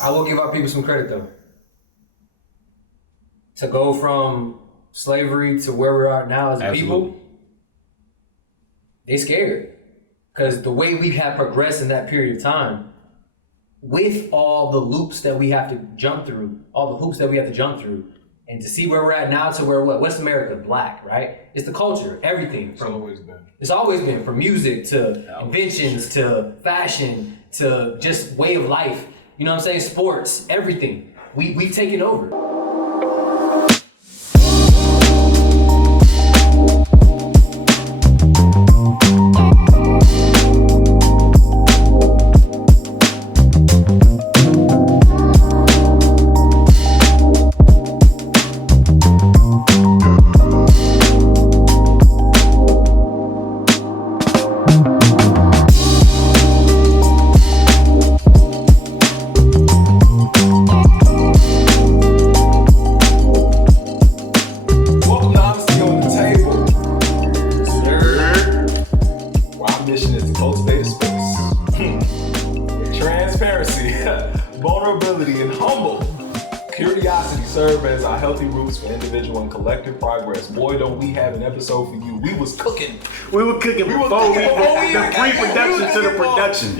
I will give our people some credit though. To go from slavery to where we are now as a people, they scared. Because the way we have progressed in that period of time, with all the loops that we have to jump through, all the hoops that we have to jump through, and to see where we're at now to where what? West America, black, right? It's the culture, everything. It's always been from music to inventions to fashion to just way of life. You know what I'm saying? Sports, everything. We've taken over. Collective progress. Boy, don't we have an episode for you. We was cooking. We were cooking before the pre-production to the production.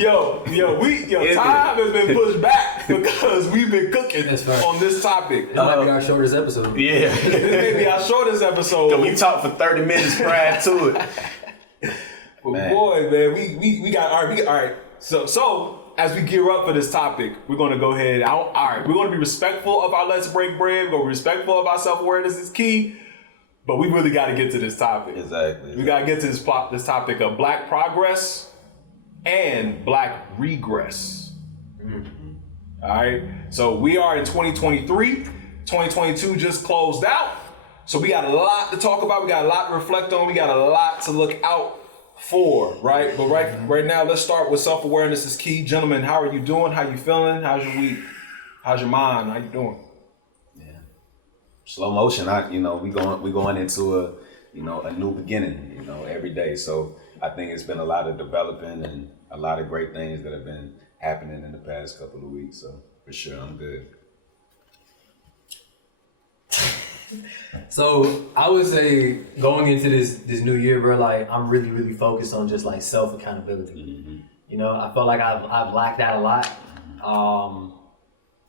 Time has been pushed back because we've been cooking on this topic. This might be our shortest episode. Yeah. This may be our shortest episode. We talked for 30 minutes prior to it. But boy, man, we got all right. So as we gear up for this topic, we're going to go ahead. All right, we're going to be respectful of our Let's Break Bread. We're going to be respectful of our self-awareness is key. But we really got to get to this topic. Exactly. We got to get to this topic of Black progress and Black regress. Mm-hmm. All right. So we are in 2023. 2022 just closed out. So we got a lot to talk about. We got a lot to reflect on. We got a lot to look out for, right? But right now, let's start with self-awareness is key. Gentlemen, how are you doing? How you feeling? How's your week? How's your mind? How you doing? Yeah, slow motion. We going into a new beginning. Every day. So I think it's been a lot of developing and a lot of great things that have been happening in the past couple of weeks. So for sure, I'm good. So I would say going into this new year, bro, like I'm really, really focused on just like self accountability. Mm-hmm. I felt like I've lacked that a lot.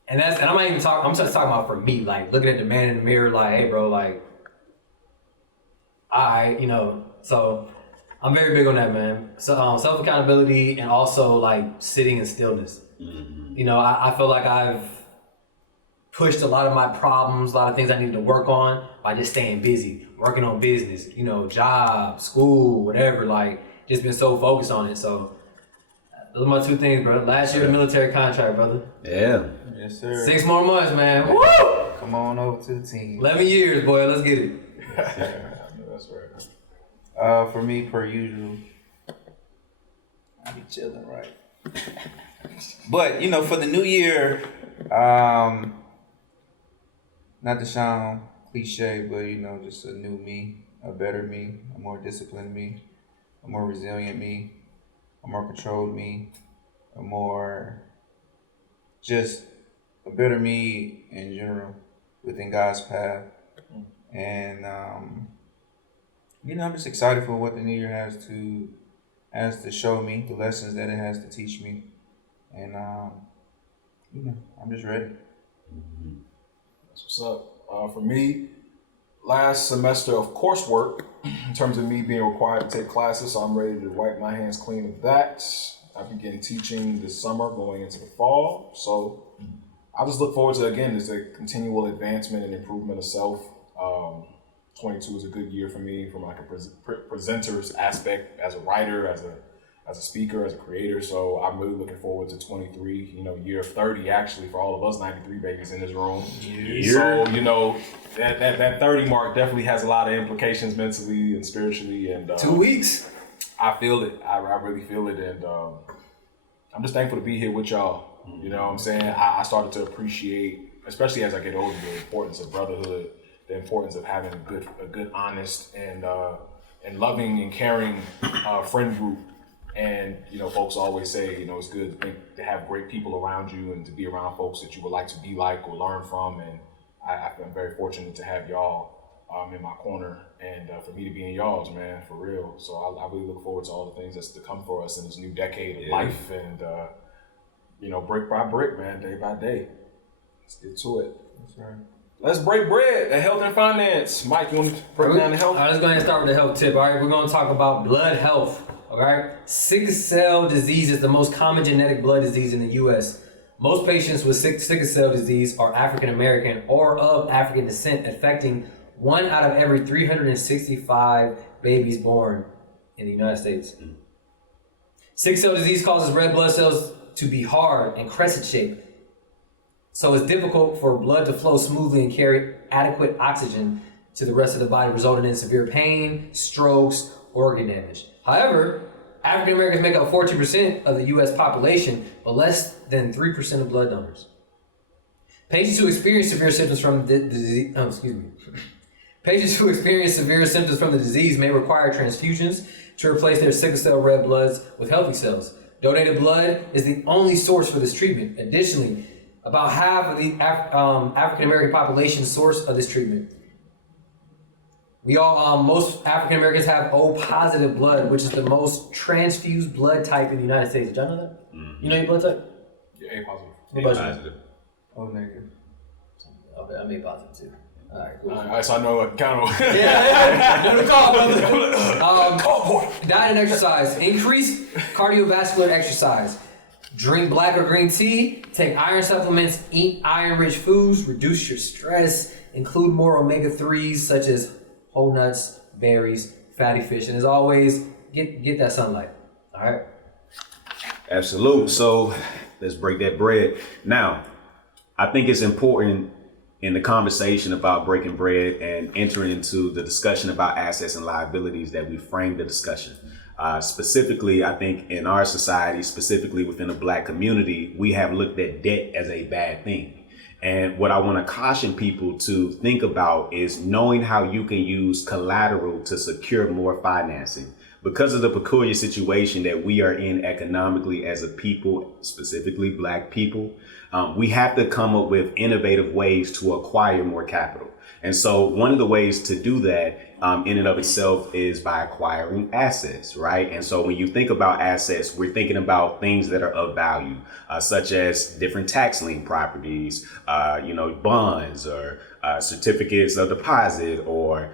And I'm not even talking. I'm just talking about for me, like looking at the man in the mirror, like, hey, bro, like, So I'm very big on that, man. So self accountability and also like sitting in stillness. Mm-hmm. I feel like I've pushed a lot of my problems, a lot of things I need to work on by just staying busy, working on business, job, school, whatever, like just been so focused on it. So those are my two things, bro. Last year, the military contract, brother. Yeah. Yes, sir. 6 more months, man. Woo! Come on over to the team. 11 years, boy. Let's get it. That's right. For me, per usual, I be chilling, right? But, for the new year, not to sound cliche, but just a new me, a better me, a more disciplined me, a more resilient me, a more controlled me, a more just a better me in general within God's path. And I'm just excited for what the new year has to show me, the lessons that it has to teach me. And I'm just ready. Mm-hmm. What's up? For me, last semester of coursework, in terms of me being required to take classes, so I'm ready to wipe my hands clean of that. I begin teaching this summer going into the fall. So I just look forward to, again, there's a continual advancement and improvement of self. 22 is a good year for me from like a presenter's aspect, as a writer, as a speaker, as a creator. So I'm really looking forward to 23, year of 30 actually for all of us 93 babies in this room. Yeah. So, that 30 mark definitely has a lot of implications mentally and spiritually. And 2 weeks. I feel it. I really feel it. And I'm just thankful to be here with y'all. You know what I'm saying? I started to appreciate, especially as I get older, the importance of brotherhood, the importance of having a good, honest, and loving and caring friend group. And, folks always say, it's good to have great people around you and to be around folks that you would like to be like or learn from. And I'm very fortunate to have y'all in my corner and for me to be in y'all's, man, for real. So I really look forward to all the things that's to come for us in this new decade of life and, brick by brick, man, day by day. Let's get to it. That's right. Let's break bread at health and finance. Mike, you want to break down the health? All right, let's go ahead and start with the health tip. All right, we're going to talk about blood health. All right, sickle cell disease is the most common genetic blood disease in the U.S. Most patients with sickle cell disease are African American or of African descent, affecting 1 out of every 365 babies born in the United States. Sickle cell disease causes red blood cells to be hard and crescent shaped, so it's difficult for blood to flow smoothly and carry adequate oxygen to the rest of the body, resulting in severe pain, strokes, organ damage. However, African Americans make up 14% of the U.S. population, but less than 3% of blood donors. Patients who experience severe symptoms from the disease, Patients who experience severe symptoms from the disease may require transfusions to replace their sickle cell red bloods with healthy cells. Donated blood is the only source for this treatment. Additionally, about half of the African American population source of this treatment. Most African Americans have O positive blood, which is the most transfused blood type in the United States. Did y'all know that? Mm-hmm. You know your blood type? Yeah, A positive. A positive. O negative. Okay, I'm A positive too. All right, cool. All right, so I know accountable. Yeah, no call, brother. Call boy. Diet and exercise. Increase cardiovascular exercise. Drink black or green tea. Take iron supplements. Eat iron-rich foods. Reduce your stress. Include more omega-3s such as whole nuts, berries, fatty fish, and as always, get that sunlight. All right. Absolute. So let's break that bread. Now, I think it's important in the conversation about breaking bread and entering into the discussion about assets and liabilities that we frame the discussion. Specifically, I think in our society, specifically within the Black community, we have looked at debt as a bad thing. And what I want to caution people to think about is knowing how you can use collateral to secure more financing. Because of the peculiar situation that we are in economically as a people, specifically Black people, we have to come up with innovative ways to acquire more capital. And so one of the ways to do that in and of itself is by acquiring assets, right? And so when you think about assets, we're thinking about things that are of value, such as different tax lien properties, bonds or certificates of deposit or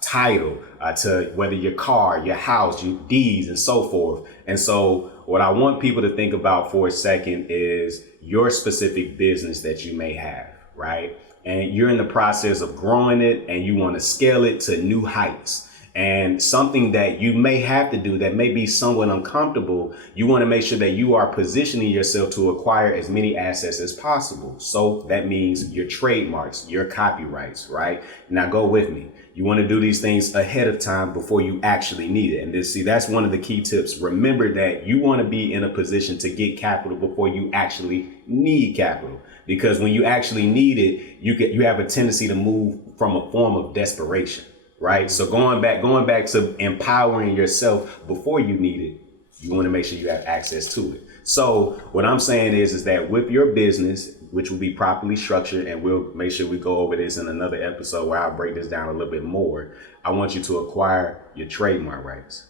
title to whether your car, your house, your deeds and so forth. And so what I want people to think about for a second is your specific business that you may have, right? And you're in the process of growing it and you want to scale it to new heights. And something that you may have to do that may be somewhat uncomfortable, you want to make sure that you are positioning yourself to acquire as many assets as possible. So that means your trademarks, your copyrights, right? Now go with me. You want to do these things ahead of time before you actually need it. And that's one of the key tips. Remember that you want to be in a position to get capital before you actually need capital. Because when you actually need it, you have a tendency to move from a form of desperation, right? So going back to empowering yourself before you need it, you want to make sure you have access to it. So what I'm saying is that with your business, which will be properly structured, and we'll make sure we go over this in another episode where I'll break this down a little bit more. I want you to acquire your trademark rights.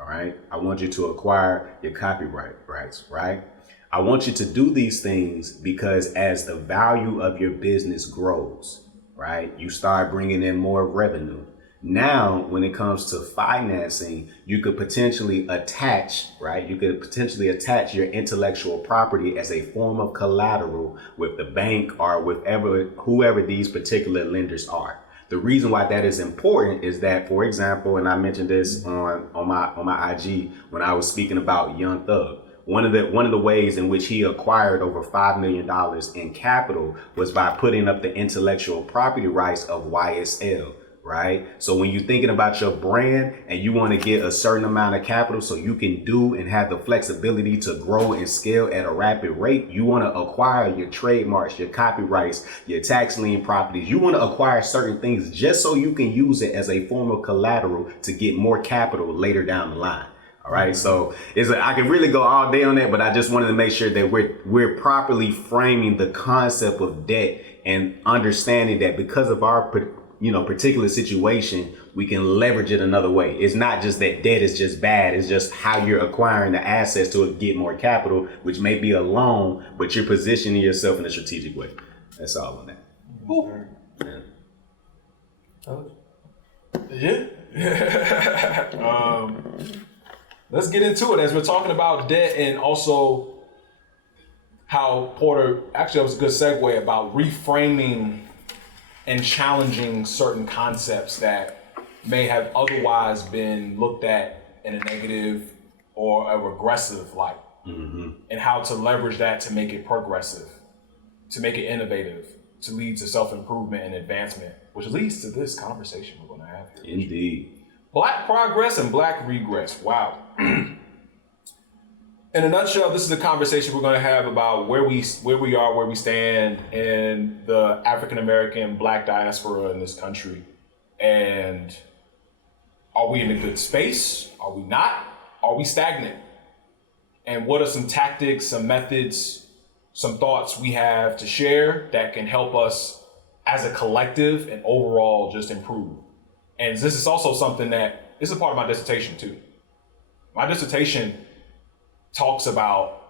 All right. I want you to acquire your copyright rights, right? I want you to do these things because as the value of your business grows, right, you start bringing in more revenue. Now, when it comes to financing, you could potentially attach, right? You could potentially attach your intellectual property as a form of collateral with the bank or with whoever these particular lenders are. The reason why that is important is that, for example, and I mentioned this on my IG when I was speaking about Young Thug. One of the ways in which he acquired over $5 million in capital was by putting up the intellectual property rights of YSL, right? So when you're thinking about your brand and you want to get a certain amount of capital so you can do and have the flexibility to grow and scale at a rapid rate, you want to acquire your trademarks, your copyrights, your tax lien properties. You want to acquire certain things just so you can use it as a form of collateral to get more capital later down the line. All right, so I can really go all day on that, but I just wanted to make sure that we're properly framing the concept of debt and understanding that because of our particular situation, we can leverage it another way. It's not just that debt is just bad; it's just how you're acquiring the assets to get more capital, which may be a loan, but you're positioning yourself in a strategic way. That's all on that. Yeah. Let's get into it as we're talking about debt and also how Porter, actually that was a good segue about reframing and challenging certain concepts that may have otherwise been looked at in a negative or a regressive light, and how to leverage that to make it progressive, to make it innovative, to lead to self-improvement and advancement, which leads to this conversation we're going to have here. Indeed. Black progress and black regress. Wow. In a nutshell, this is a conversation we're going to have about where we are, where we stand in the African American black diaspora in this country. And are we in a good space? Are we not? Are we stagnant? And what are some tactics, some methods, some thoughts we have to share that can help us as a collective and overall just improve? And this is also something that is a part of my dissertation too. My dissertation talks about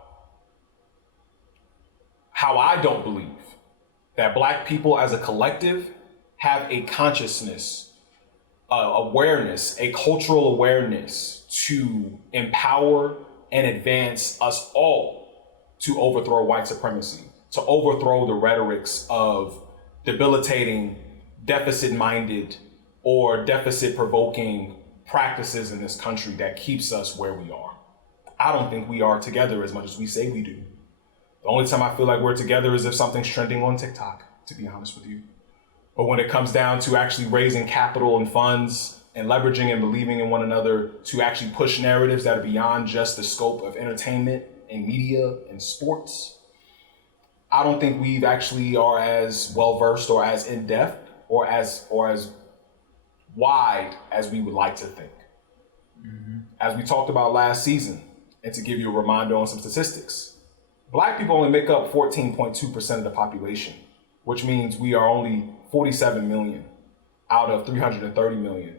how I don't believe that Black people as a collective have a consciousness, awareness, a cultural awareness to empower and advance us all to overthrow white supremacy, to overthrow the rhetorics of debilitating, deficit-minded, or deficit-provoking practices in this country that keeps us where we are. I don't think we are together as much as we say we do. The only time I feel like we're together is if something's trending on TikTok, to be honest with you. But when it comes down to actually raising capital and funds and leveraging and believing in one another to actually push narratives that are beyond just the scope of entertainment and media and sports, I don't think we've actually are as well-versed or as in-depth or as wide as we would like to think. As we talked about last season, and to give you a reminder on some statistics, Black people only make up 14.2% of the population, which means we are only 47 million out of 330 million.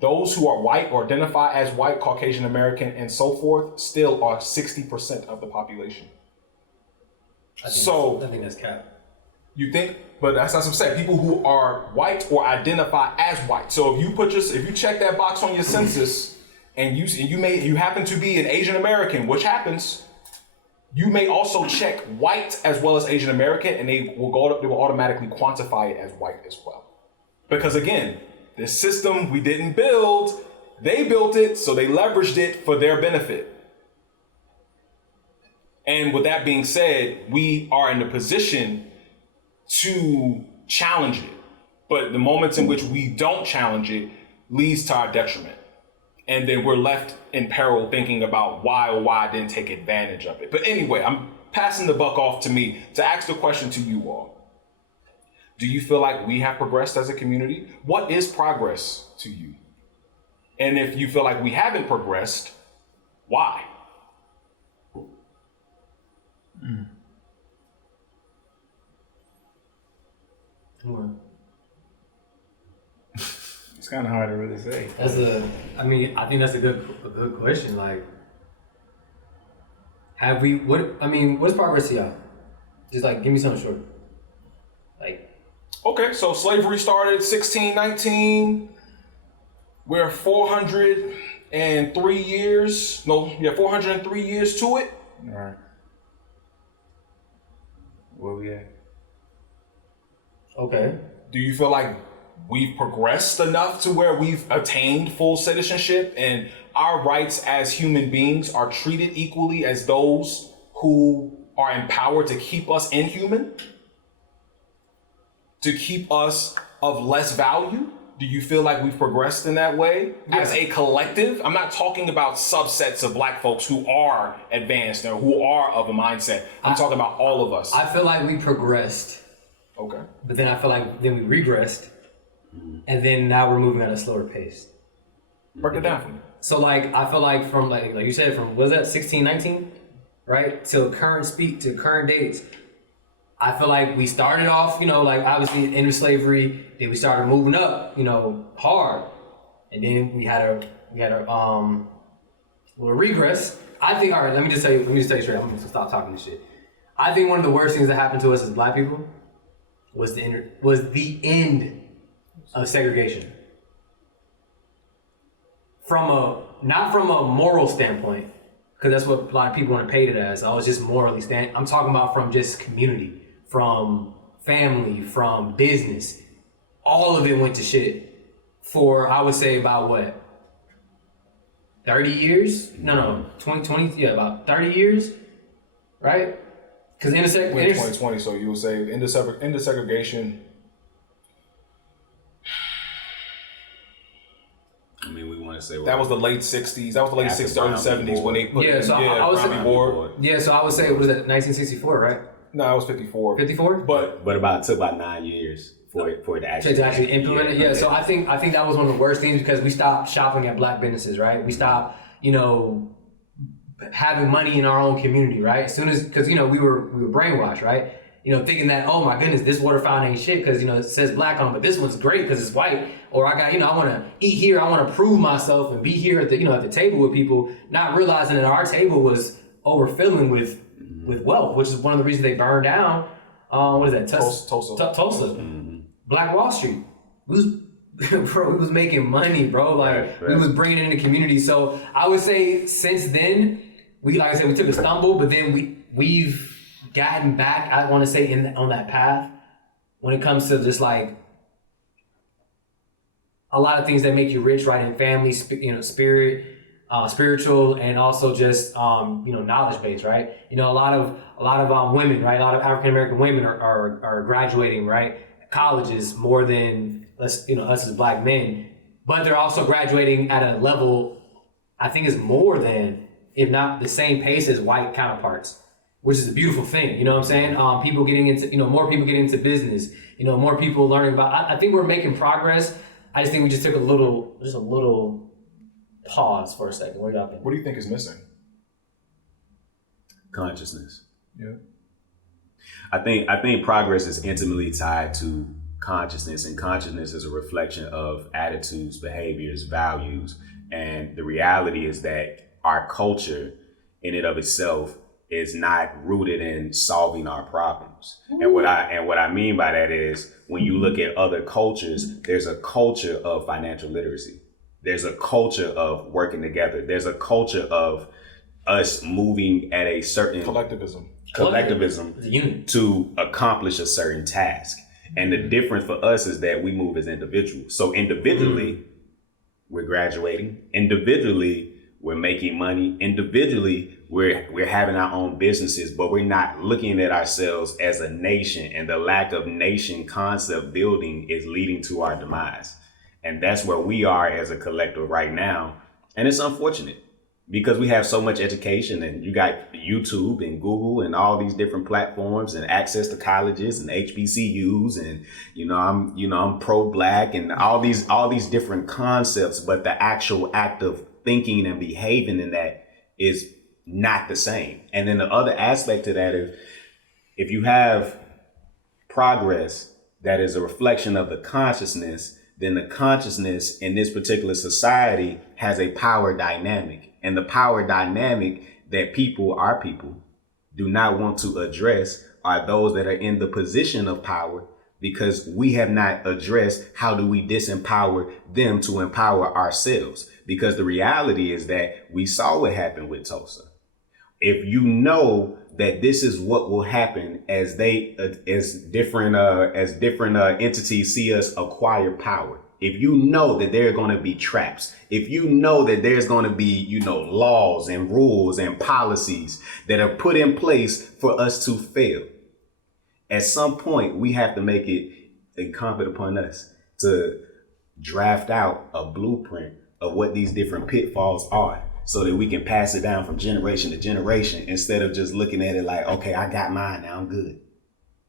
Those who are white or identify as white, Caucasian American, and so forth, still are 60% of the population. I think that's cap. You think, but that's what I'm saying. People who are white or identify as white. So if you check that box on your census, and you happen to be an Asian American, which happens, you may also check white as well as Asian American, and they will automatically quantify it as white as well. Because again, this system we didn't build, they built it, so they leveraged it for their benefit. And with that being said, we are in a position to challenge it. But the moments in which we don't challenge it leads to our detriment. And then we're left in peril thinking about why I didn't take advantage of it. But anyway, I'm passing the buck off to me to ask the question to you all. Do you feel like we have progressed as a community? What is progress to you? And if you feel like we haven't progressed, why? It's kind of hard to really say. I think that's a good question. Like, what's progress to y'all? Just like, give me something short. Like, okay, so slavery started 1619. We're 403 years to it. All right. Where we at? Okay. Do you feel like we've progressed enough to where we've attained full citizenship and our rights as human beings are treated equally as those who are empowered to keep us inhuman? To keep us of less value? Do you feel like we've progressed in that way as a collective? I'm not talking about subsets of Black folks who are advanced or who are of a mindset. I'm talking about all of us. I feel like we progressed. Okay. But then I feel like then we regressed. And then now we're moving at a slower pace. Break it down for me. So like I feel like from like you said from was that 16, 19, right, till current dates. I feel like we started off, like obviously into slavery, then we started moving up, hard, and then we had a regress. I think, all right, let me just tell you straight. I'm gonna stop talking this shit. I think one of the worst things that happened to us as Black people was the end of segregation. Not from a moral standpoint, because that's what a lot of people want to paint it as. I was just morally I'm talking about from just community, from family, from business. All of it went to shit for, I would say, about what? 30 years? No, 20, yeah, about 30 years, right? Because in 2020, so you would say into segregation. I mean, we want to say that was the late 60s. That was the late 60s, early 70s when they put I would say, Board. So I would say, what was that, 1964, right? No, it was 54. 54? But it took about 9 years for it to actually implement it. Yeah, so I think that was one of the worst things because we stopped shopping at Black businesses, right? We stopped, having money in our own community, right? As soon as, because we were brainwashed, right? Thinking that, oh my goodness, this water fountain ain't shit because it says Black on it, but this one's great because it's white. Or I got, I want to eat here, I want to prove myself and be here at the at the table with people, not realizing that our table was overfilling with wealth, which is one of the reasons they burned down. What is that? Tulsa. Mm-hmm. Black Wall Street. We was making money, bro. Like we was bringing it in the community. So I would say since then, we took a stumble, but then we've gotten back. I want to say on that path when it comes to just like a lot of things that make you rich, right? In family, spirit, spiritual, and also just knowledge based, right? A lot of women, right? A lot of African American women are graduating, right? Colleges more than us as Black men, but they're also graduating at a level I think is more than, if not the same pace as white counterparts, which is a beautiful thing. You know what I'm saying? People getting into, more people getting into business, more people learning about, I think we're making progress. I just think we just took a little pause for a second. What do y'all think? What do you think is missing? Consciousness. Yeah. I think progress is intimately tied to consciousness, and consciousness is a reflection of attitudes, behaviors, values. And the reality is that our culture in and of itself is not rooted in solving our problems. And what I mean by that is when you look at other cultures, there's a culture of financial literacy. There's a culture of working together. There's a culture of us moving at a certain collectivism to accomplish a certain task. And the difference for us is that we move as individuals. So individually, we're graduating. Individually, we're making money. Individually, we're having our own businesses, but we're not looking at ourselves as a nation. And the lack of nation concept building is leading to our demise. And that's where we are as a collective right now. And it's unfortunate because we have so much education, and you got YouTube and Google and all these different platforms and access to colleges and HBCUs. And, I'm pro-Black and all these different concepts, but the actual act of thinking and behaving in that is not the same. And then the other aspect to that is if you have progress that is a reflection of the consciousness, then the consciousness in this particular society has a power dynamic. And the power dynamic that our people do not want to address are those that are in the position of power, because we have not addressed how do we disempower them to empower ourselves. Because the reality is that we saw what happened with Tulsa. If you know that this is what will happen as different entities see us acquire power, if you know that there are going to be traps, if you know that there's going to be, laws and rules and policies that are put in place for us to fail, at some point we have to make it incumbent upon us to draft out a blueprint of what these different pitfalls are, so that we can pass it down from generation to generation instead of just looking at it like, okay, I got mine, now I'm good.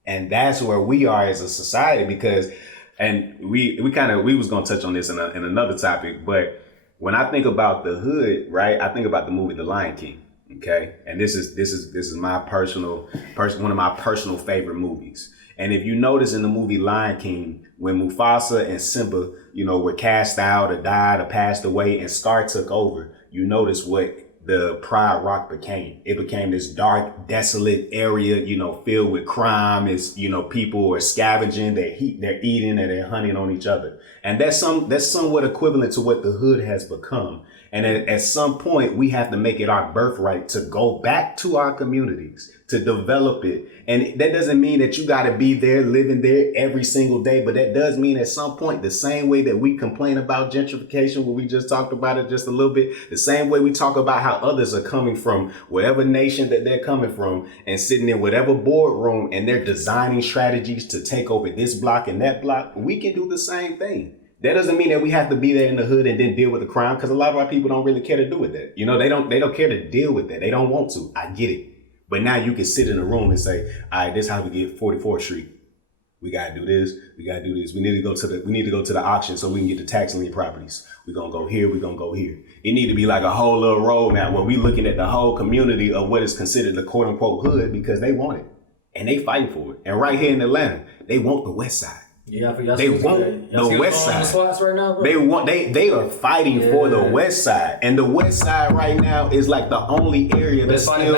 And that's where we are as a society, because, and we was going to touch on this in another topic, but when I think about the hood, right, I think about the movie The Lion King. Okay, and this is my one of my personal favorite movies. And if you notice in the movie Lion King, when Mufasa and Simba, were cast out or died or passed away, and Scar took over, you notice what the Pride Rock became. It became this dark, desolate area, filled with crime. It's, people are scavenging, they're eating, and they're hunting on each other. And that's somewhat equivalent to what the hood has become. And at some point, we have to make it our birthright to go back to our communities, to develop it. And that doesn't mean that you got to be there, living there every single day. But that does mean at some point, the same way that we complain about gentrification, where we just talked about it just a little bit, the same way we talk about how others are coming from whatever nation that they're coming from and sitting in whatever boardroom and they're designing strategies to take over this block and that block, we can do the same thing. That doesn't mean that we have to be there in the hood and then deal with the crime, because a lot of our people don't really care to do with that. They don't care to deal with that. They don't want to. I get it. But now you can sit in a room and say, all right, this is how we get 44th Street. We gotta do this. We gotta do this. We need to go to the auction so we can get the tax lien properties. We're gonna go here. We're gonna go here. It need to be like a whole little road now where we looking at the whole community of what is considered the quote unquote hood, because they want it and they fighting for it. And right here in Atlanta, they want the West Side. Yeah, I forgot. They want the West Side. Right now, bro? They are fighting for the West Side, and the West Side right now is like the only area that's still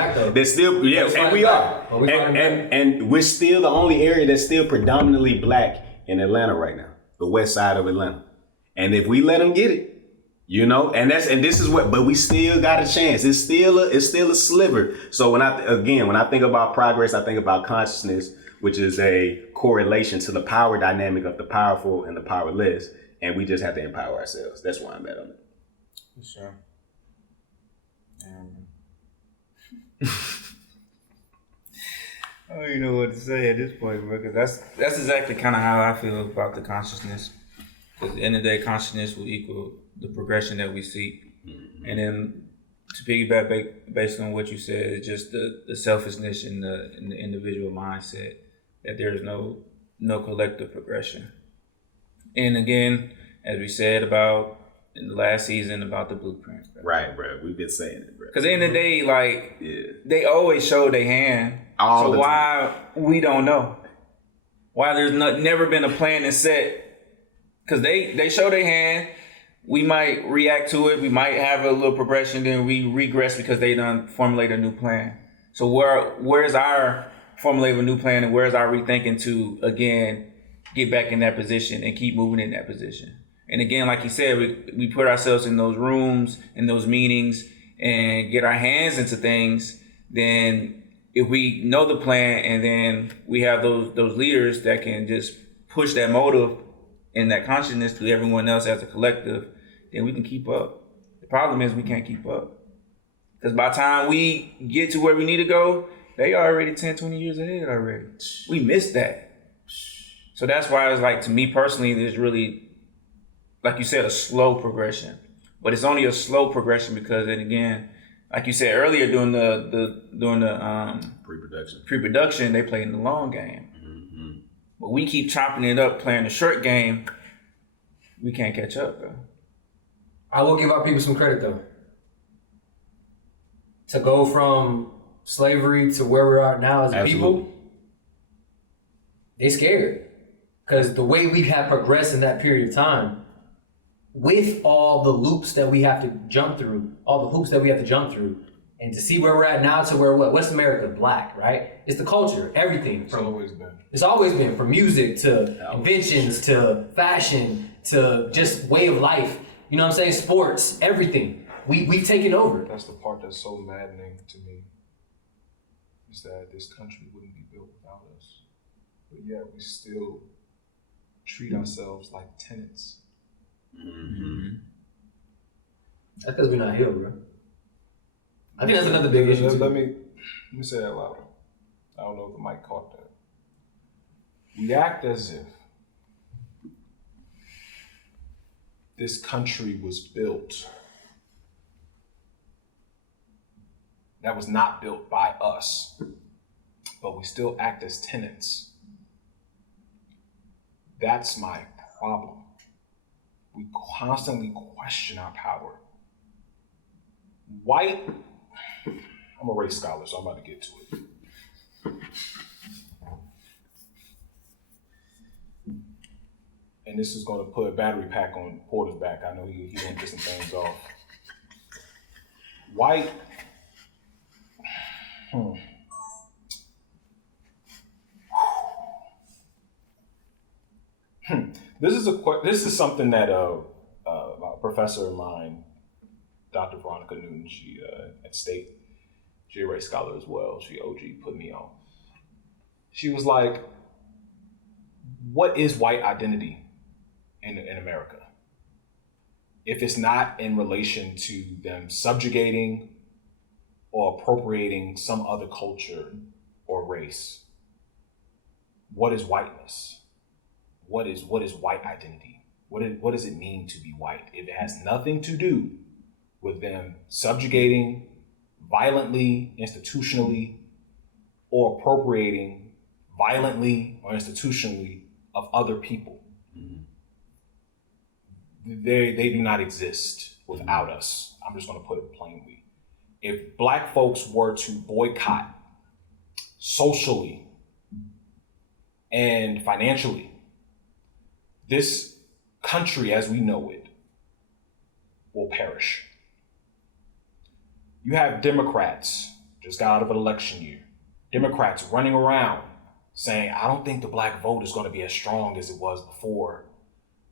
and we are, and we're still the only area that's still predominantly black in Atlanta right now, the West Side of Atlanta. And if we let them get it, but we still got a chance. It's still a sliver. So when I think about progress, I think about consciousness, which is a correlation to the power dynamic of the powerful and the powerless. And we just have to empower ourselves. That's why I'm at on it. For sure. I don't even know what to say at this point, bro, because that's exactly kind of how I feel about the consciousness. Because at the end of the day, consciousness will equal the progression that we seek. Mm-hmm. And then to piggyback based on what you said, it's just the selfishness in the individual mindset, that there is no collective progression. And again, as we said about in the last season about the blueprint. Bro. Right, bro. We've been saying it, bro. Because at the end of the day, they always show their hand. So why we don't know? Why there's never been a plan that's set? Because they show their hand. We might react to it. We might have a little progression, then we regress because they done formulate a new plan. So where's our formulate a new plan, and where's our rethinking to, again, get back in that position and keep moving in that position? And again, like you said, we put ourselves in those rooms, in those meetings, and get our hands into things. Then if we know the plan, and then we have those leaders that can just push that motive and that consciousness to everyone else as a collective, then we can keep up. The problem is we can't keep up. Because by the time we get to where we need to go, they are already 10, 20 years ahead already. We missed that. So that's why it's like, to me personally, there's really, like you said, a slow progression. But it's only a slow progression because, then again, like you said earlier, during the pre-production, they played in the long game. Mm-hmm. But we keep chopping it up, playing the short game. We can't catch up, bro. I will give our people some credit though. To go from slavery to where we are now as a people, they scared. Because the way we have progressed in that period of time, with all the loops that we have to jump through, all the hoops that we have to jump through, and to see where we're at now to where West America, black, right? It's the culture, everything. It's always been from music to inventions to fashion to just way of life. You know what I'm saying? Sports, everything. We've taken over. That's the part that's so maddening to me, is that this country wouldn't be built without us. But yet we still treat ourselves like tenants. Mm-hmm. That's because we're not here, bro. I think that's another big issue too. Let me say that louder. I don't know if the mic caught that. We act as if this country was built, that was not built by us, but we still act as tenants. That's my problem. We constantly question our power. White, I'm a race scholar, so I'm about to get to it. And this is going to put a battery pack on Porter's back. I know he going to get some things off. White. This is something that a professor of mine, Dr. Veronica Newton, she at State, she a race scholar as well. She OG put me on. She was like, "What is white identity in America? If it's not in relation to them subjugating or appropriating some other culture or race, what is whiteness? What is white identity? What does it mean to be white? If it has nothing to do with them subjugating violently, institutionally, or appropriating violently or institutionally of other people. They do not exist without us. I'm just going to put it plainly. If Black folks were to boycott socially and financially, this country as we know it will perish. You have Democrats, just got out of an election year, Democrats running around saying, I don't think the Black vote is going to be as strong as it was before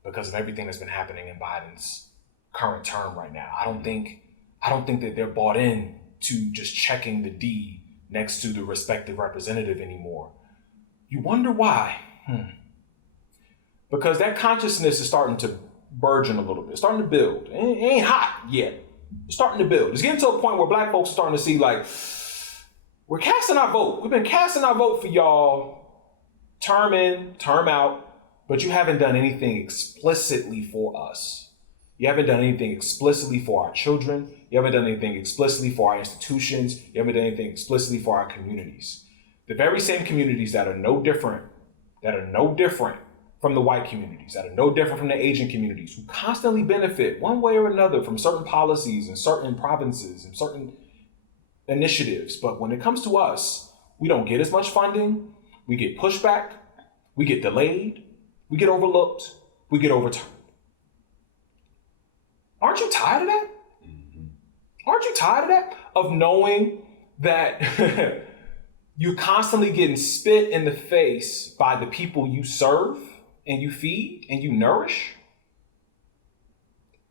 because of everything that's been happening in Biden's current term right now. I don't think that they're bought in to just checking the D next to the respective representative anymore. You wonder why? Because that consciousness is starting to burgeon a little bit, starting to build. It ain't hot yet. It's starting to build. It's getting to a point where Black folks are starting to see, like, we're casting our vote. We've been casting our vote for y'all term in, term out, but you haven't done anything explicitly for us. You haven't done anything explicitly for our children. You haven't done anything explicitly for our institutions. You haven't done anything explicitly for our communities. The very same communities that are no different from the white communities, that are no different from the Asian communities, who constantly benefit one way or another from certain policies and certain provinces and certain initiatives. But when it comes to us, we don't get as much funding, we get pushback, we get delayed, we get overlooked, we get overturned. Aren't you tired of that? Aren't you tired of that? Of knowing that you're constantly getting spit in the face by the people you serve and you feed and you nourish?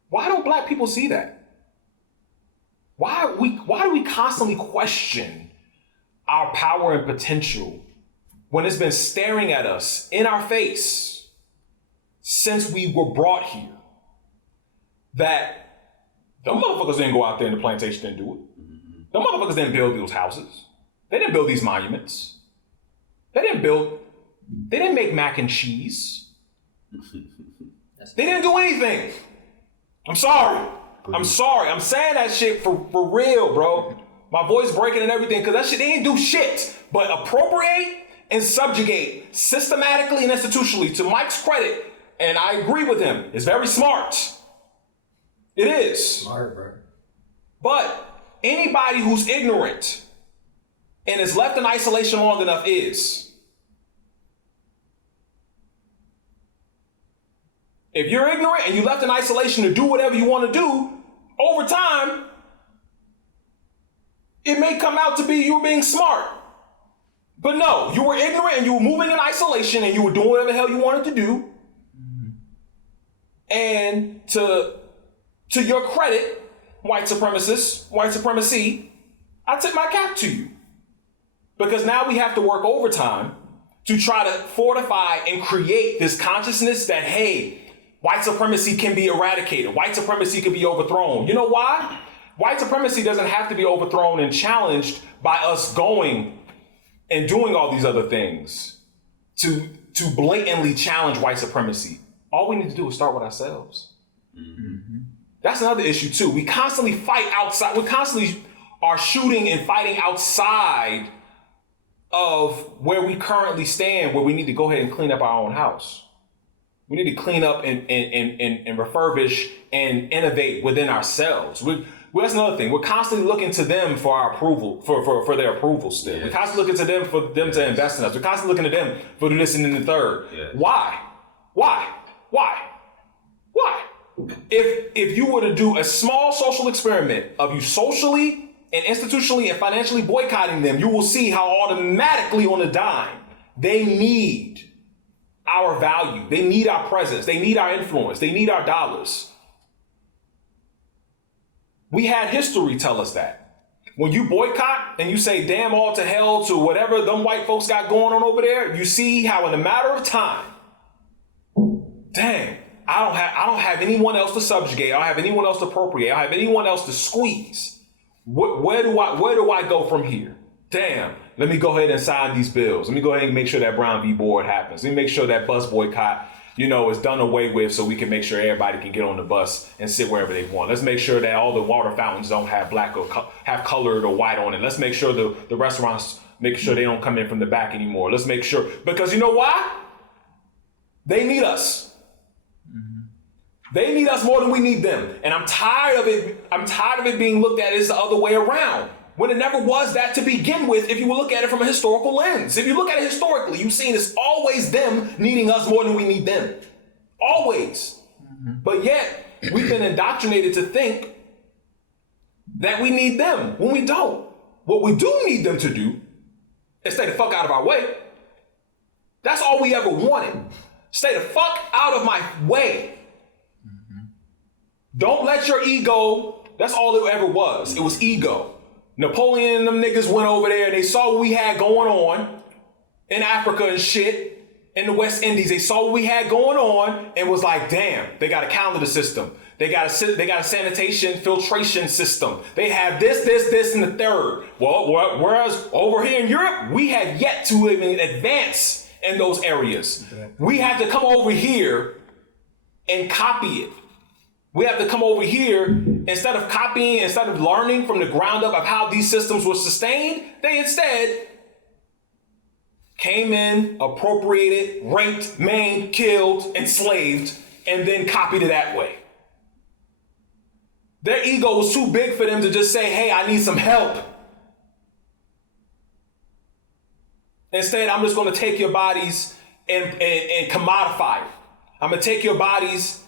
Why don't Black people see that? Why do we constantly question our power and potential when it's been staring at us in our face since we were brought here? That them motherfuckers didn't go out there in the plantation and do it. Them motherfuckers didn't build those houses. They didn't build these monuments. They didn't make mac and cheese. They didn't do anything. I'm sorry. I'm saying that shit for real, bro. My voice breaking and everything, because that shit, they didn't do shit but appropriate and subjugate systematically and institutionally. To Mike's credit, and I agree with him, it's very smart. It is. Smart, bro. But anybody who's ignorant and is left in isolation long enough is. If you're ignorant and you're left in isolation to do whatever you want to do, over time, it may come out to be you being smart. But no, you were ignorant and you were moving in isolation and you were doing whatever the hell you wanted to do. And to your credit, white supremacists, white supremacy, I tip my cap to you. Because now we have to work overtime to try to fortify and create this consciousness that, hey, white supremacy can be eradicated. White supremacy can be overthrown. You know why? White supremacy doesn't have to be overthrown and challenged by us going and doing all these other things to blatantly challenge white supremacy. All we need to do is start with ourselves. Mm-hmm. That's another issue too. We constantly fight outside. We constantly are shooting and fighting outside of where we currently stand, where we need to go ahead and clean up our own house. We need to clean up and refurbish and innovate within ourselves. That's another thing. We're constantly looking to them for our approval, for their approval still. We're constantly looking to them for them to invest in us. We're constantly looking to them for this and the third. Yes. Why? If you were to do a small social experiment of you socially and institutionally and financially boycotting them, you will see how automatically on a dime they need our value. They need our presence. They need our influence. They need our dollars. We had history tell us that. When you boycott and you say damn all to hell to whatever them white folks got going on over there, you see how in a matter of time, dang, I don't have anyone else to subjugate. I don't have anyone else to appropriate. I don't have anyone else to squeeze. Where do I go from here? Damn, let me go ahead and sign these bills. Let me go ahead and make sure that Brown v. Board happens. Let me make sure that bus boycott, is done away with so we can make sure everybody can get on the bus and sit wherever they want. Let's make sure that all the water fountains don't have black or have colored or white on it. Let's make sure the restaurants, make sure they don't come in from the back anymore. Let's make sure, because you know why? They need us. They need us more than we need them. And I'm tired of it. I'm tired of it being looked at as the other way around, when it never was that to begin with. If you look at it from a historical lens, if you look at it historically, you've seen it's always them needing us more than we need them. Always. But yet we've been indoctrinated to think that we need them when we don't. What we do need them to do is stay the fuck out of our way. That's all we ever wanted. Stay the fuck out of my way. Don't let your ego, that's all it ever was. It was ego. Napoleon and them niggas went over there and they saw what we had going on in Africa and shit, in the West Indies. They saw what we had going on and was like, damn, they got a calendar system. They got a sanitation filtration system. They have this, and the third. Well, whereas over here in Europe, we have yet to even advance in those areas. We have to come over here and copy it. We have to come over here, instead of copying, instead of learning from the ground up of how these systems were sustained, they instead came in, appropriated, raped, maimed, killed, enslaved, and then copied it that way. Their ego was too big for them to just say, hey, I need some help. Instead, I'm just going to take your bodies and commodify it. I'm going to take your bodies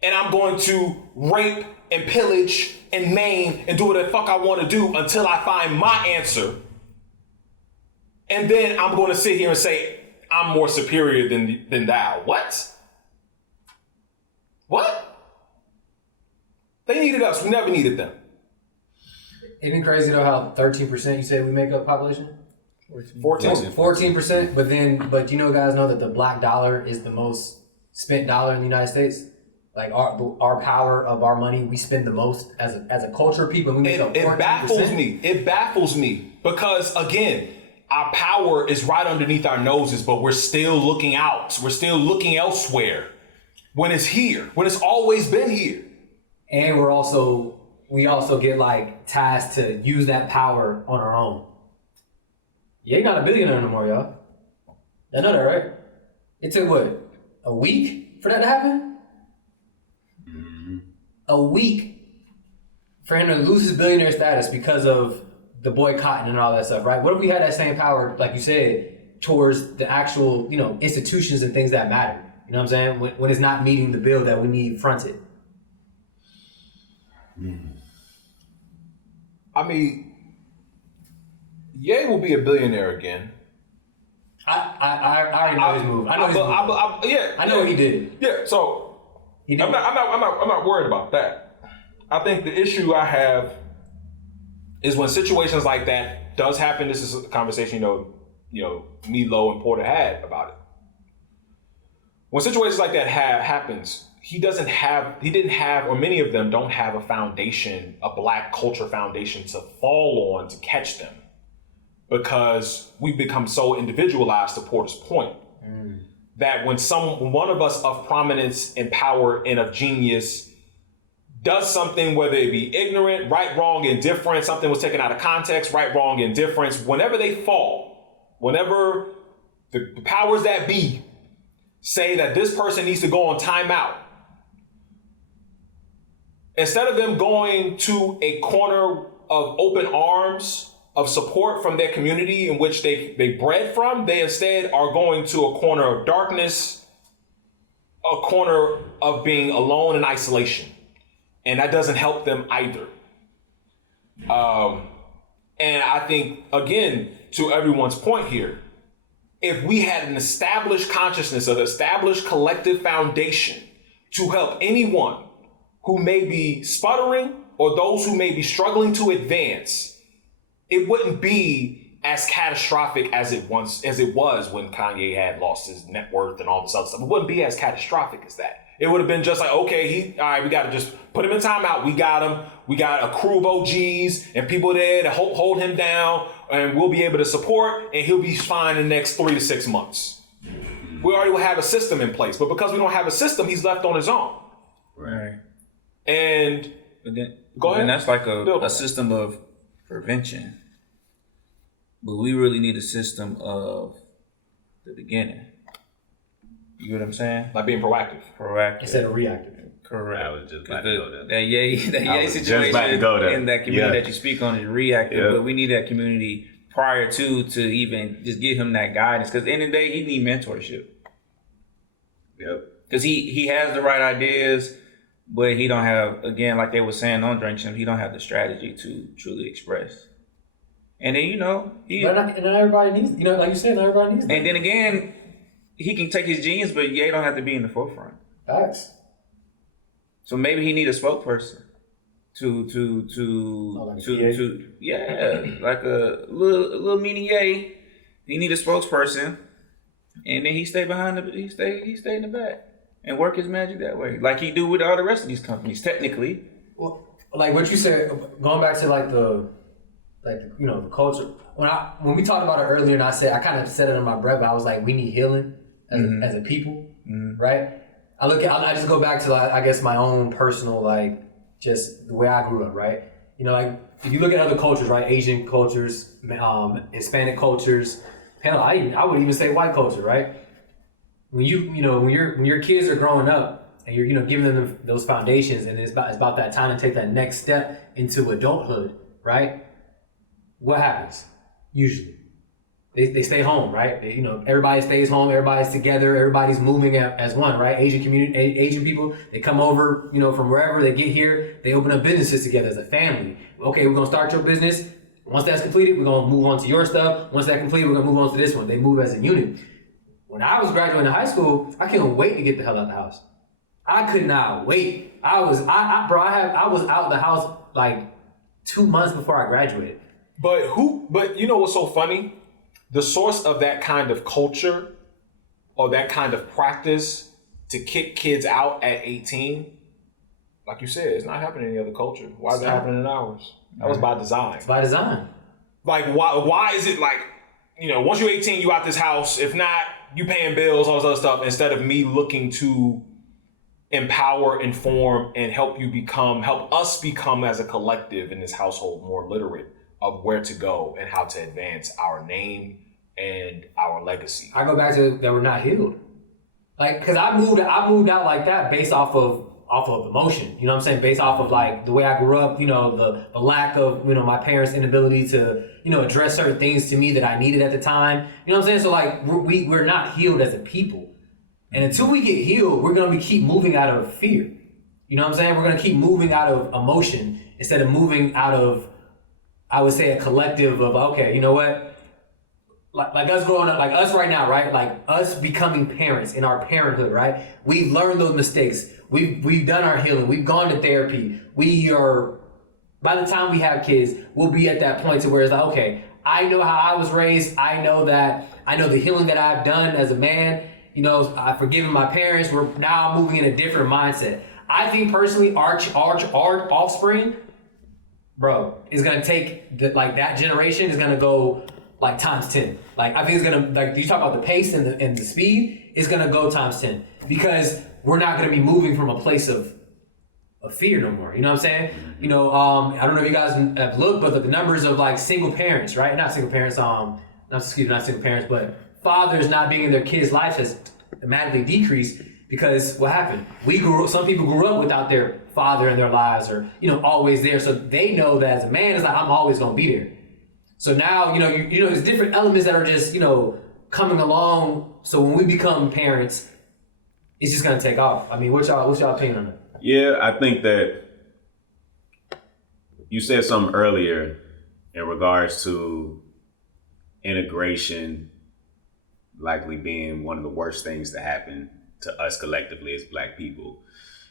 and I'm going to rape and pillage and maim and do what the fuck I want to do until I find my answer. And then I'm going to sit here and say, I'm more superior than thou. What? They needed us. We never needed them. Isn't it crazy though how 13% you say we make up population? 14%. But you know, guys know that the black dollar is the most spent dollar in the United States. Like our power of our money, we spend the most as a culture of people. We make up 14%. It baffles me because again, our power is right underneath our noses, but we're still looking out. We're still looking elsewhere when it's here, when it's always been here. And we also get like tasked to use that power on our own. You ain't not a billionaire no more, y'all. You know that, right? It took what, a week for that to happen? A week for him to lose his billionaire status because of the boycotting and all that stuff, right? What if we had that same power, like you said, towards the actual, institutions and things that matter? You know what I'm saying? When it's not meeting the bill that we need fronted. I mean, Ye will be a billionaire again. I already know his move. I know his move. I know what he did. Yeah, so I'm not worried about that. I think the issue I have is when situations like that does happen. This is a conversation, me, Lo, and Porter had about it. When situations like that happens, he didn't have, or many of them don't have a foundation, a black culture foundation to fall on to catch them, because we've become so individualized, to Porter's point. That when one of us of prominence and power and of genius does something, whether it be ignorant, right, wrong, indifferent, something was taken out of context, right, wrong, indifference, whenever they fall, whenever the powers that be say that this person needs to go on timeout, instead of them going to a corner of open arms of support from their community in which they bred from, they instead are going to a corner of darkness, a corner of being alone in isolation. And that doesn't help them either. And I think, again, to everyone's point here, if we had an established consciousness, an established collective foundation to help anyone who may be sputtering or those who may be struggling to advance, it wouldn't be as catastrophic as it was when Kanye had lost his net worth and all this other stuff. It wouldn't be as catastrophic as that. It would have been just like, okay, all right, we got to just put him in timeout. We got him. We got a crew of OGs and people there to hold him down, and we'll be able to support, and he'll be fine in the next 3 to 6 months. We already will have a system in place, but because we don't have a system, he's left on his own. Right. And But then, go ahead. And that's like a system of prevention. But we really need a system of the beginning. You know what I'm saying? Like being proactive. Proactive. Instead of reactive. Correct. I was just about to go there. That yay I was just about to situation go there. in that community Yeah. that you speak on is reactive, Yeah. but we need that community prior to even just give him that guidance. Because at the end of the day, he need mentorship. Yep. Because he has the right ideas, but he don't have, again, like they were saying on Drink Champs, he don't have the strategy to truly express. And then, But not everybody needs, like you said, not everybody needs that. and then again, he can take his genius, but Ye don't have to be in the forefront. Facts. So maybe he need a spokesperson to like a little mini Ye. He need a spokesperson, and then he stay in the back and work his magic that way, like he do with all the rest of these companies. Technically, Well, like what you said, going back to the culture. When we talked about it earlier, and I kind of said it in my breath, but I was like, we need healing as a people, right? I just go back to I guess my own personal just the way I grew up, right? If you look at other cultures, right? Asian cultures, Hispanic cultures, hell, I would even say white culture, right? When your kids are growing up and you're giving them those foundations, and it's about that time to take that next step into adulthood, right? What happens? Usually, they stay home, right? Everybody stays home. Everybody's together. Everybody's moving as one, right? Asian people, they come over, from wherever they get here. They open up businesses together as a family. Okay, we're gonna start your business. Once that's completed, we're gonna move on to your stuff. Once that's completed, we're gonna move on to this one. They move as a unit. When I was graduating high school, I couldn't wait to get the hell out of the house. I could not wait. I was out of the house like 2 months before I graduated. But you know what's so funny? The source of that kind of culture or that kind of practice to kick kids out at 18, like you said, it's not happening in any other culture. Why is it happening in ours? That was by design. It's by design. Like, why is it like, once you're 18, you out this house. If not, you paying bills, all this other stuff, instead of me looking to empower, inform, and help us become as a collective in this household more literate of where to go and how to advance our name and our legacy. I go back to that we're not healed. Cause I moved out like that based off of emotion. You know what I'm saying? Based off of the way I grew up, the lack of, my parents' inability to, address certain things to me that I needed at the time. You know what I'm saying? So we're not healed as a people. And until we get healed, we're gonna keep moving out of fear. You know what I'm saying? We're gonna keep moving out of emotion instead of moving out of, I would say, a collective of, okay, you know what? Like us growing up, like us right now, right? Like us becoming parents in our parenthood, right? We've learned those mistakes. We've done our healing. We've gone to therapy. By the time we have kids, we'll be at that point to where it's like, okay, I know how I was raised. I know the healing that I've done as a man. I've forgiven my parents. We're now moving in a different mindset. I think personally, our offspring, bro, is gonna take that generation is gonna go times 10. I think it's gonna you talk about the pace and the speed, it's gonna go times 10 because we're not gonna be moving from a place of fear no more. You know what I'm saying? I don't know if you guys have looked, but the numbers of single parents, right? Not single parents, not single parents, but fathers not being in their kids' lives has dramatically decreased because what happened? Some people grew up without their father in their lives or, always there. So they know that as a man, it's like, I'm always going to be there. So now, there's different elements that are just, coming along. So when we become parents, it's just going to take off. I mean, what's y'all opinion on that? Yeah, I think that you said something earlier in regards to integration likely being one of the worst things to happen to us collectively as Black people.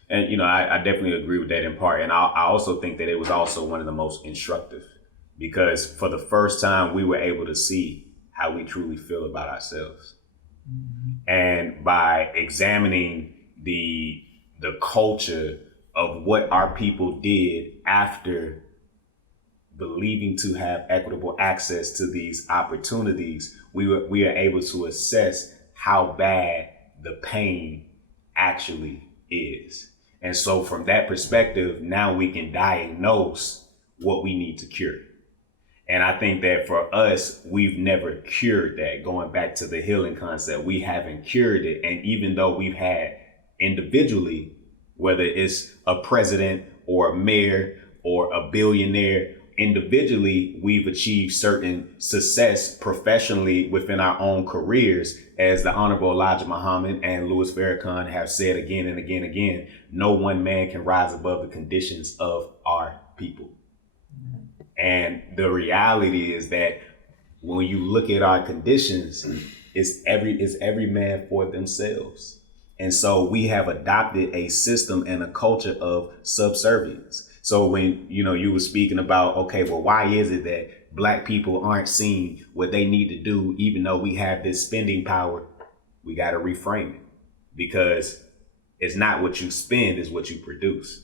And, I definitely agree with that in part. And I also think that it was also one of the most instructive because for the first time, we were able to see how we truly feel about ourselves. Mm-hmm. And by examining the culture of what our people did after believing to have equitable access to these opportunities, we are able to assess how bad the pain actually is. And so from that perspective, now we can diagnose what we need to cure. And I think that for us, we've never cured that. Going back to the healing concept, we haven't cured it. And even though we've had individually, whether it's a president or a mayor or a billionaire, individually, we've achieved certain success professionally within our own careers. As the Honorable Elijah Muhammad and Louis Farrakhan have said again and again and again, no one man can rise above the conditions of our people. And the reality is that when you look at our conditions, it's every man for themselves. And so we have adopted a system and a culture of subservience. So when, you were speaking about, okay, well, why is it that Black people aren't seeing what they need to do, even though we have this spending power? We got to reframe it because it's not what you spend, it's what you produce.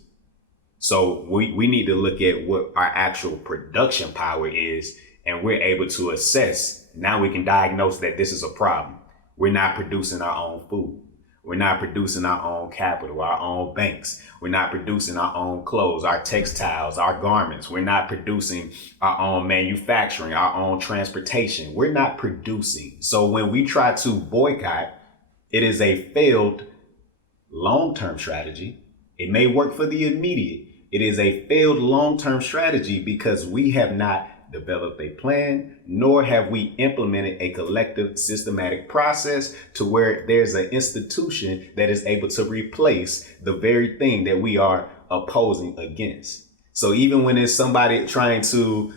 So we need to look at what our actual production power is, and we're able to assess. Now we can diagnose that this is a problem. We're not producing our own food. We're not producing our own capital, our own banks. We're not producing our own clothes, our textiles, our garments. We're not producing our own manufacturing, our own transportation. We're not producing. So when we try to boycott, it is a failed long-term strategy. It may work for the immediate. It is a failed long-term strategy because we have not developed a plan, nor have we implemented a collective systematic process to where there's an institution that is able to replace the very thing that we are opposing against. So even when there's somebody trying to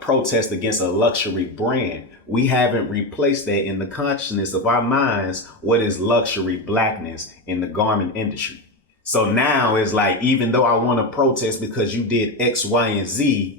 protest against a luxury brand, we haven't replaced that in the consciousness of our minds. What is luxury Blackness in the garment industry? So now it's like, even though I want to protest because you did X, Y, and Z,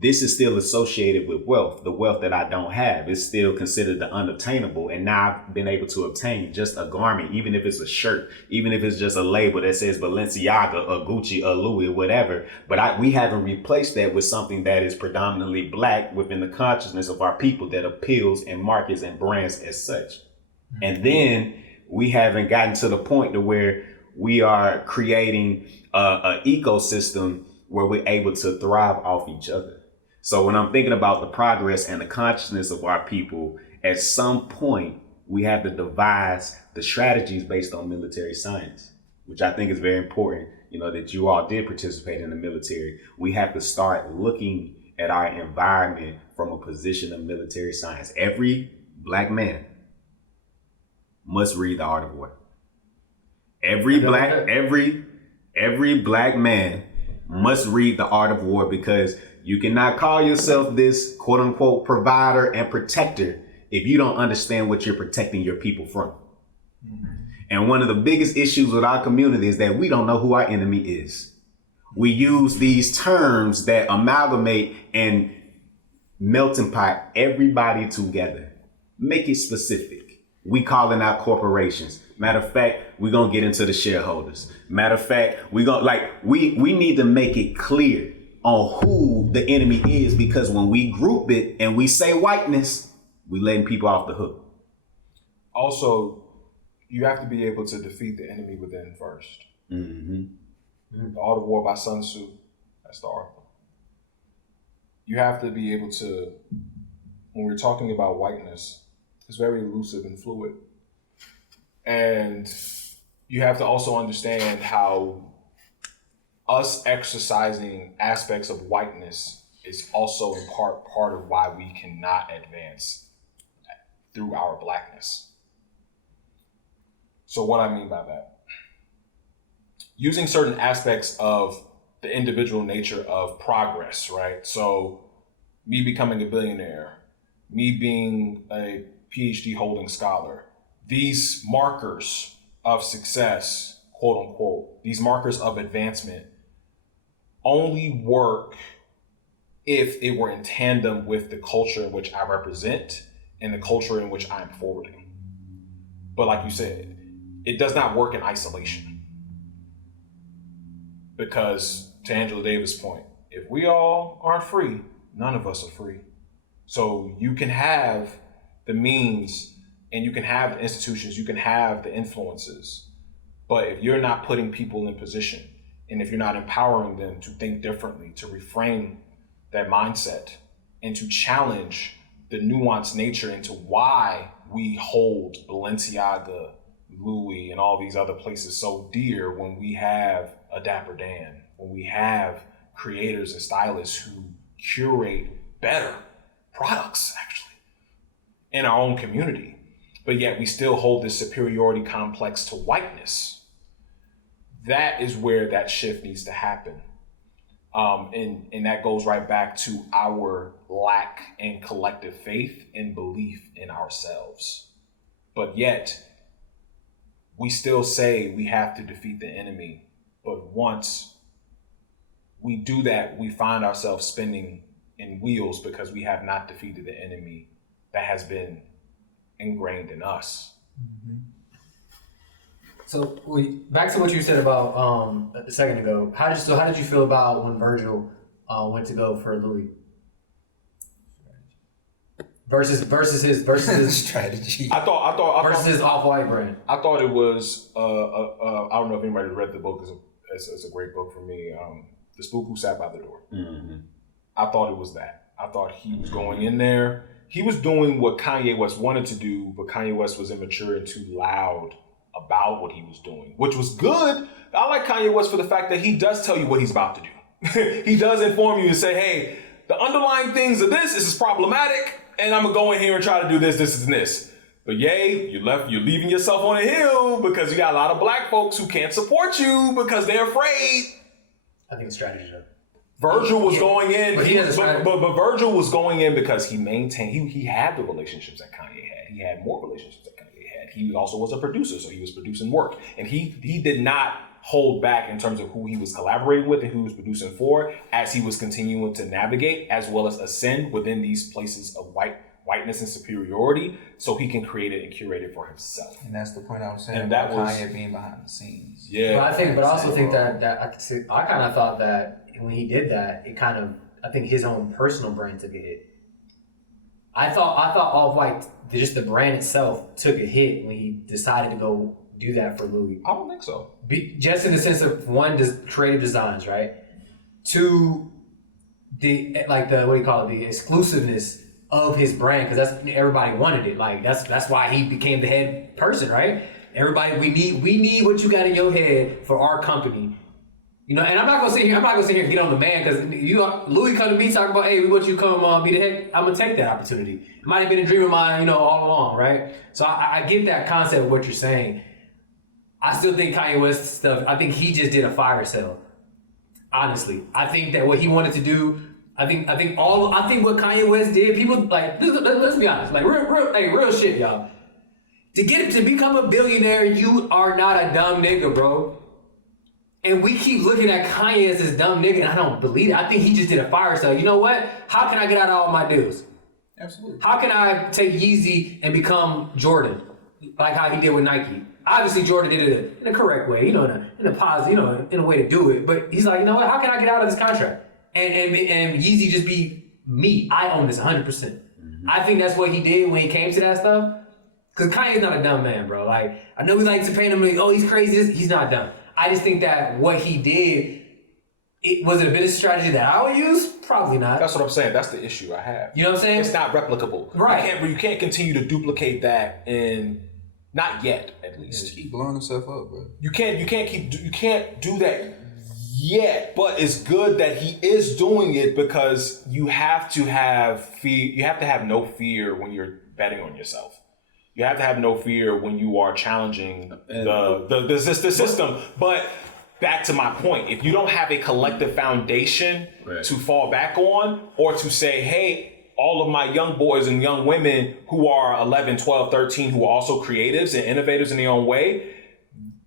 this is still associated with wealth. The wealth that I don't have is still considered the unattainable. And now I've been able to obtain just a garment, even if it's a shirt, even if it's just a label that says Balenciaga or Gucci or Louis or whatever. But we haven't replaced that with something that is predominantly Black within the consciousness of our people that appeals and markets and brands as such. Mm-hmm. And then we haven't gotten to the point to where we are creating an ecosystem where we're able to thrive off each other. So when I'm thinking about the progress and the consciousness of our people, at some point, we have to devise the strategies based on military science, which I think is very important, that you all did participate in the military. We have to start looking at our environment from a position of military science. Every Black man must read The Art of War. Every Black man must read The Art of War, because you cannot call yourself this quote unquote provider and protector if you don't understand what you're protecting your people from. Mm-hmm. And one of the biggest issues with our community is that we don't know who our enemy is. We use these terms that amalgamate and melting pot everybody together. Make it specific. We calling out corporations. Matter of fact, we're going to get into the shareholders. Matter of fact, we need to make it clear on who the enemy is, because when we group it and we say whiteness, we letting people off the hook. Also, you have to be able to defeat the enemy within first. Mm-hmm. The Art of War by Sun Tzu, that's the art. You have to be able to, when we're talking about whiteness, it's very elusive and fluid. And you have to also understand how us exercising aspects of whiteness is also in part of why we cannot advance through our blackness. So what I mean by that, using certain aspects of the individual nature of progress, right? So me becoming a billionaire, me being a PhD holding scholar, these markers of success, quote unquote, these markers of advancement only work if it were in tandem with the culture in which I represent and the culture in which I'm forwarding. But like you said, it does not work in isolation. Because to Angela Davis' point, if we all aren't free, none of us are free. So you can have the means and you can have the institutions, you can have the influences, but if you're not putting people in position and if you're not empowering them to think differently, to reframe that mindset and to challenge the nuanced nature into why we hold Balenciaga, Louis, and all these other places so dear when we have a Dapper Dan, when we have creators and stylists who curate better products actually in our own community, but yet we still hold this superiority complex to whiteness. That is where that shift needs to happen. And that goes right back to our lack in collective faith and belief in ourselves. But yet, we still say we have to defeat the enemy. But once we do that, we find ourselves spinning in wheels because we have not defeated the enemy that has been ingrained in us. Mm-hmm. So back to what you said about a second ago. How did you feel about when Virgil went to go for Louis versus his strategy? I thought versus his Off-White brand? I thought it was I don't know if anybody read the book. It's a great book for me. The Spook Who Sat by the Door. Mm-hmm. I thought it was that. I thought he was going in there. He was doing what Kanye West wanted to do, but Kanye West was immature and too loud about what he was doing, which was good. I like Kanye West for the fact that he does tell you what he's about to do. He does inform you and say, hey, the underlying things of this is problematic, and I'm gonna go in here and try to do this, and this. But yay, you're leaving yourself on a hill because you got a lot of black folks who can't support you because they're afraid. I think it's strategy though. Virgil was going in, but Virgil was going in because he maintained, he had the relationships that Kanye had. He had more relationships that Kanye had. He also was a producer, so he was producing work. And he did not hold back in terms of who he was collaborating with and who he was producing for as he was continuing to navigate as well as ascend within these places of whiteness and superiority so he can create it and curate it for himself. And that's the point I was saying And about that was Kanye being behind the scenes. Yeah. But I also think that I kind of thought that when he did that, I think his own personal brand took a hit. I thought Off-White, just the brand itself, took a hit when he decided to go do that for Louis. I don't think so. Just in the sense of one, creative designs, right? Two, the exclusiveness of his brand, because that's everybody wanted it. Like that's why he became the head person, right? Everybody, we need what you got in your head for our company. You know, and I'm not gonna sit here and get on the man because Louis come to me talking about, hey, we want you to come be the head. I'm gonna take that opportunity. It might have been a dream of mine, all along, right? So I get that concept of what you're saying. I still think Kanye West stuff. I think he just did a fire sale. Honestly, I think that what he wanted to do. I think what Kanye West did. People like let's be honest, like real shit, y'all. To become a billionaire, you are not a dumb nigga, bro. And we keep looking at Kanye as this dumb nigga, and I don't believe it. I think he just did a fire sale. You know what? How can I get out of all my deals? Absolutely. How can I take Yeezy and become Jordan, like how he did with Nike? Obviously, Jordan did it in a correct way, in a positive, in a way to do it. But he's like, you know what? How can I get out of this contract? And Yeezy just be me. I own this 100%. Mm-hmm. I think that's what he did when he came to that stuff. Because Kanye's not a dumb man, bro. Like, I know we like to paint him like, oh, he's crazy. He's not dumb. I just think that what he did, was it a business strategy that I would use? Probably not. That's what I'm saying. That's the issue I have. You know what I'm saying? It's not replicable. Right. You can't continue to duplicate that in Not yet, at least. Keep blowing himself up, bro. You can't do that yet, but it's good that he is doing it because you have to have fear. You have to have no fear when you're betting on yourself. You have to have no fear when you are challenging the system. But back to my point, if you don't have a collective foundation to fall back on, or to say, hey, all of my young boys and young women who are 11, 12, 13, who are also creatives and innovators in their own way,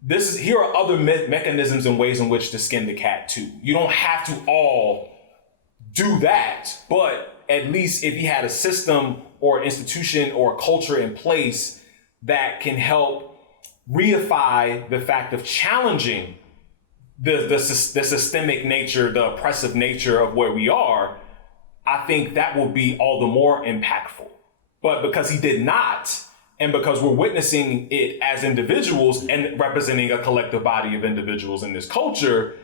here are other mechanisms and ways in which to skin the cat too. You don't have to all do that, but at least if you had a system or institution or culture in place that can help reify the fact of challenging the systemic nature, the oppressive nature of where we are, I think that will be all the more impactful. But because he did not, and because we're witnessing it as individuals and representing a collective body of individuals in this culture,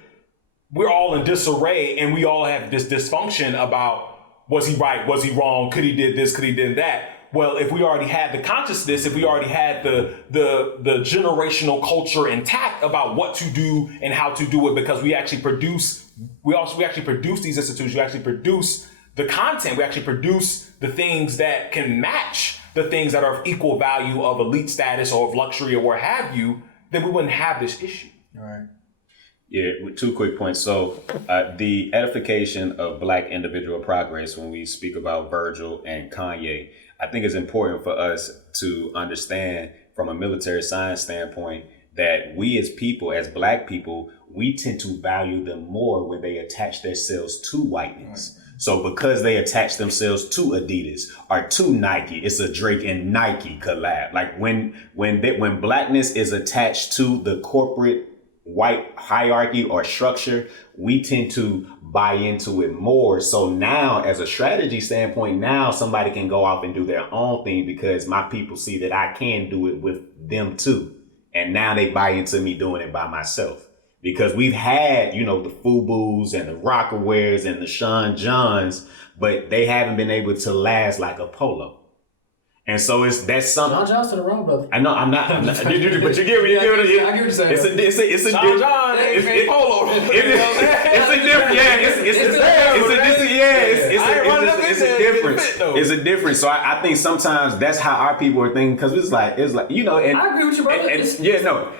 we're all in disarray and we all have this dysfunction about, was he right, was he wrong, could he did this, could he did that? Well, if we already had the consciousness, if we already had the generational culture intact about what to do and how to do it, because we actually produce these institutions, we actually produce the content, we actually produce the things that can match the things that are of equal value of elite status or of luxury or what have you, then we wouldn't have this issue. All right. Yeah, with 2 quick points. So the edification of Black individual progress, when we speak about Virgil and Kanye, I think it's important for us to understand from a military science standpoint that we as people, as Black people, we tend to value them more when they attach themselves to whiteness. Right. So because they attach themselves to Adidas or to Nike, it's a Drake and Nike collab. Like when Blackness is attached to the corporate white hierarchy or structure, we tend to buy into it more. So now, as a strategy standpoint, now somebody can go off and do their own thing because my people see that I can do it with them too. And now they buy into me doing it by myself. Because we've had, the FUBUs and the Rockawares and the Sean Johns, but they haven't been able to last like a Polo. And so that's something. Sean John's to the wrong, brother. I know, I'm not. But you get what I get what you're saying. It's a Sean John, it's Polo. It's a different, it's a difference. So I think sometimes that's how our people are thinking, because it's like, and I agree with you, brother.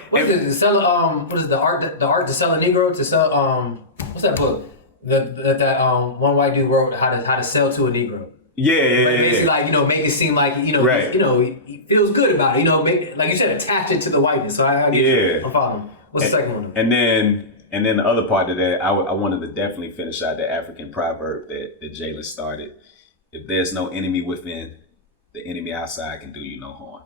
What is it? To sell what is it? The art to sell a Negro, to sell what's that book? That one white dude wrote how to sell to a Negro. Basically, like, make it seem like, right. He feels good about it, make, like you said, attach it to the whiteness. So I get you. I'm following. What's the second one? And then the other part of that, I wanted to definitely finish out the African proverb that Jalen started. If there's no enemy within, the enemy outside can do you no harm.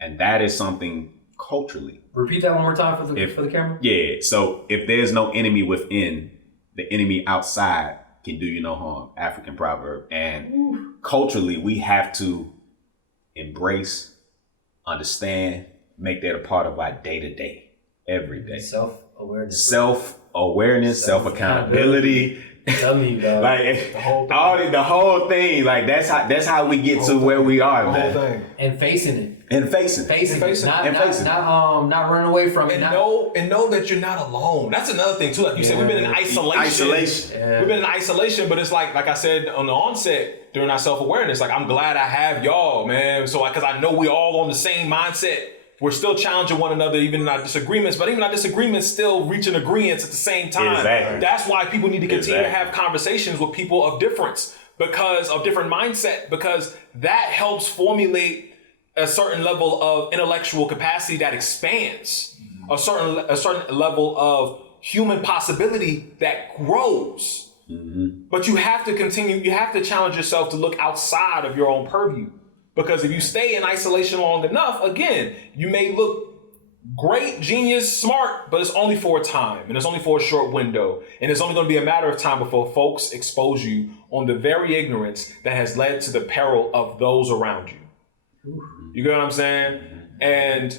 And that is something culturally. Repeat that one more time for the camera. Yeah. So if there's no enemy within, the enemy outside can do you no harm. African proverb. And culturally, we have to embrace, understand, make that a part of our day-to-day, every day. Self-awareness, self-accountability. Tell me, dog. Like the whole thing. Like that's how we get to where we are, man. And facing it. Not running away from it. And know that you're not alone. That's another thing too. Like you said, we've been in isolation. Yeah. We've been in isolation, but it's like I said on the onset during our self-awareness, like I'm glad I have y'all, man. So because I know we all on the same mindset. We're still challenging one another, even in our disagreements, but even our disagreements still reaching agreements at the same time. Exactly. That's why people need to continue to have conversations with people of difference, because of different mindset, because that helps formulate a certain level of intellectual capacity that expands, a certain level of human possibility that grows. Mm-hmm. But you have to challenge yourself to look outside of your own purview. Because if you stay in isolation long enough, again, you may look great, genius, smart, but it's only for a time, and it's only for a short window. And it's only going to be a matter of time before folks expose you on the very ignorance that has led to the peril of those around you. You get what I'm saying? And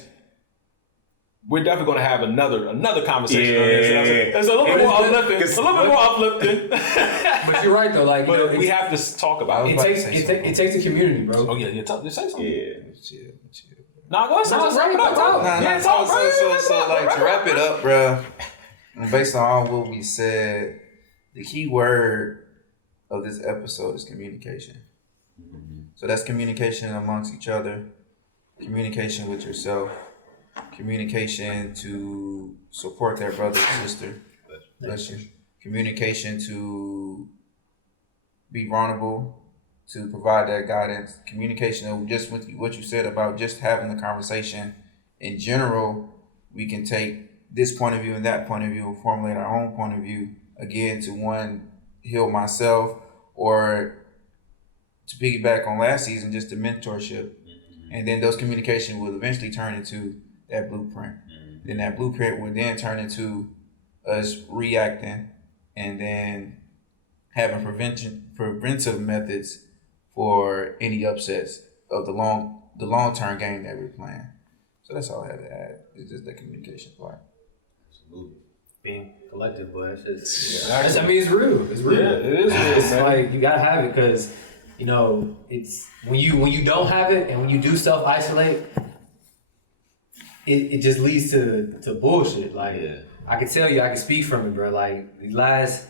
we're definitely going to have another conversation on this. It's a little bit more uplifting. But you're right, though. Like, we have to talk about it. It takes a community, bro. Oh yeah, just say something. Yeah, chill. Nah, go ahead. No, Let's right, wrap it up, bro. So like to wrap it up, bro. Based on all what we said, the key word of this episode is communication. So that's communication amongst each other, communication with yourself, communication to support their brother or sister. Bless you. Communication to be vulnerable, to provide that guidance. Communication of just with what you said about just having the conversation in general. We can take this point of view and that point of view and formulate our own point of view again to one, heal myself, or to piggyback on last season, just the mentorship. And then those communication will eventually turn into that blueprint. Then that blueprint will then turn into us reacting and then having preventive methods for any upsets of the long-term game that we're playing. So that's all I had to add. It's just the communication part. Absolutely. Being collective, but it's just, Exactly. I mean, it's real. It's real. Yeah, it is real, It's man. like, you gotta have it, because, you know, it's when you don't have it and when you do self-isolate, it just leads to bullshit. Like, Yeah. I can tell you, I can speak from it, bro. Like, the last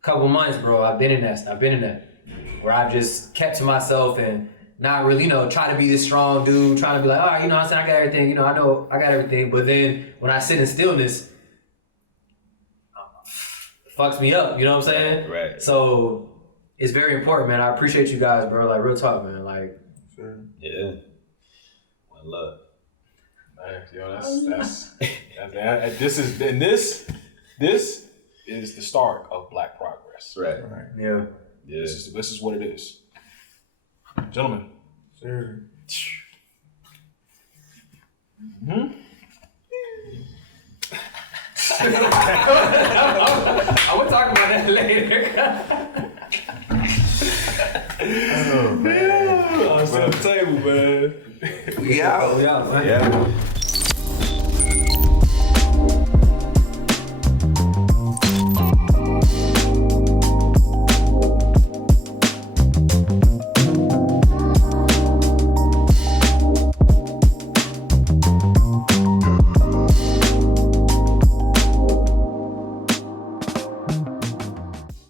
couple months, bro, I've been in that. Where I've just kept to myself and not really, try to be this strong dude, trying to be like, all right, I said I got everything, I know I got everything. But then when I sit in stillness, it fucks me up, you know what I'm saying? Right. So it's very important, man. I appreciate you guys, bro. Like, real talk, man. Like, Sure. Yeah. One love. Man, yo, that's this is the start of Black Progress. Right. Right. yeah. Yeah. This is what it is, gentlemen. Sure. I will talk about that later. Oh, man. I'll set the table, man. We out. Yeah, man. Yeah.